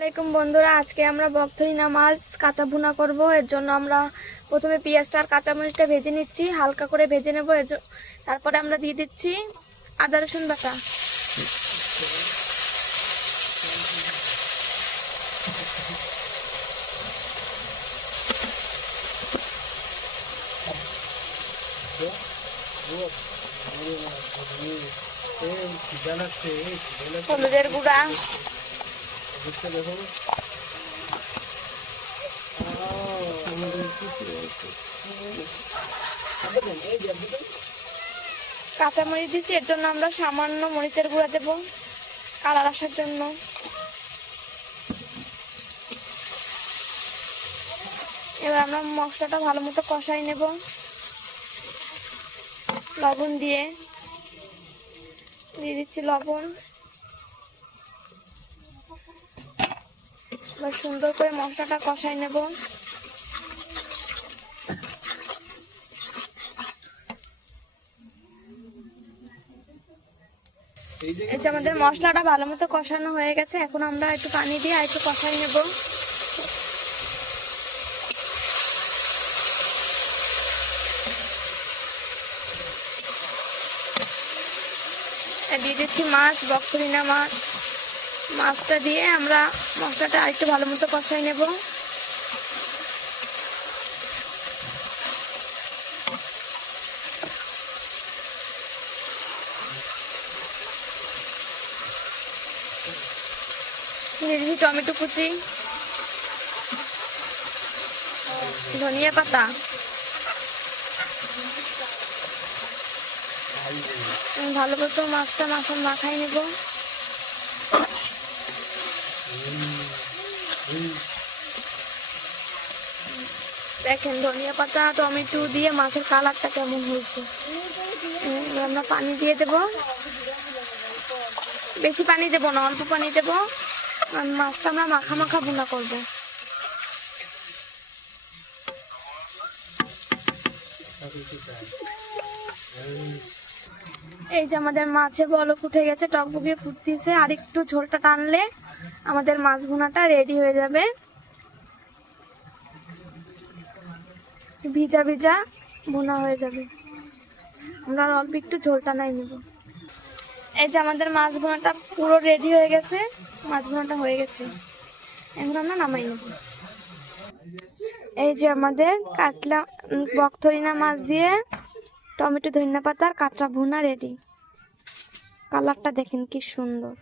আসসালামাইকুম বন্ধুরা, আজকে আমরা বকথরিনা মাছ কাঁচা ভুনা করব। এর জন্য আমরা প্রথমে পেঁয়াজটা আর কাঁচামরিচটা ভেজে নিচ্ছি, হালকা করে ভেজে নেব। তারপরে আমরা দিয়ে দিচ্ছি আদা রসুন বাটা। হলুদের গুঁড়া, কাঁচামরিচ দিচ্ছি, এর জন্য আমরা সামান্য মরিচের গুঁড়া দেব কালার আসার জন্য। এবার আমরা মশলাটা ভালো মতো কষাই নেব লবণ দিয়ে দিচ্ছি লবণ। এবার সুন্দর করে মশলাটা কষাই নেব। এই যে আমাদের মশলাটা ভালো মতো কষানো হয়ে গেছে, এখন আমরা একটু পানি দিয়ে আর একটু কষাই নেব। দিয়ে দিচ্ছি মাছ, বকথরিনা মাছ। মাছটা দিয়ে আমরা মশলাটা আরেকটু ভালো মতো কষাই নেব। টমেটো কুচি, ধনিয়া পাতা, ভালো মতো মাছটা মাখাই নেব। দেখেন ধনিয়া পাতা টমেটো দিয়ে মাছের কালারটা কেমন হয়েছে। আমরা পানি দিয়ে দেব, বেশি পানি দেব না, অল্প পানি দেব। মাছটা আমরা মাখা মাখা ভুনা করব। এই যে আমাদের মাছে বলক উঠে গেছে, টকবগিয়ে ফুটতেছে। আর একটু ঝোলটা টানলে আমাদের মাছ ভুনাটা রেডি হয়ে যাবে। ভিজা ভিজা ভুনা হয়ে যাবে। আমরা অল্প একটু ঝোল টানাই নেব। এই যে আমাদের মাছ ভুনাটা পুরো রেডি হয়ে গেছে, মাছ ভুনাটা হয়ে গেছে। এখন আমরা নামাই নেব। এই যে আমাদের কাতলা বকথরিনা মাছ দিয়ে টমেটো ধনিয়া পাতার কাঁচা ভুনা রেডি। কালারটা দেখেন কি সুন্দর।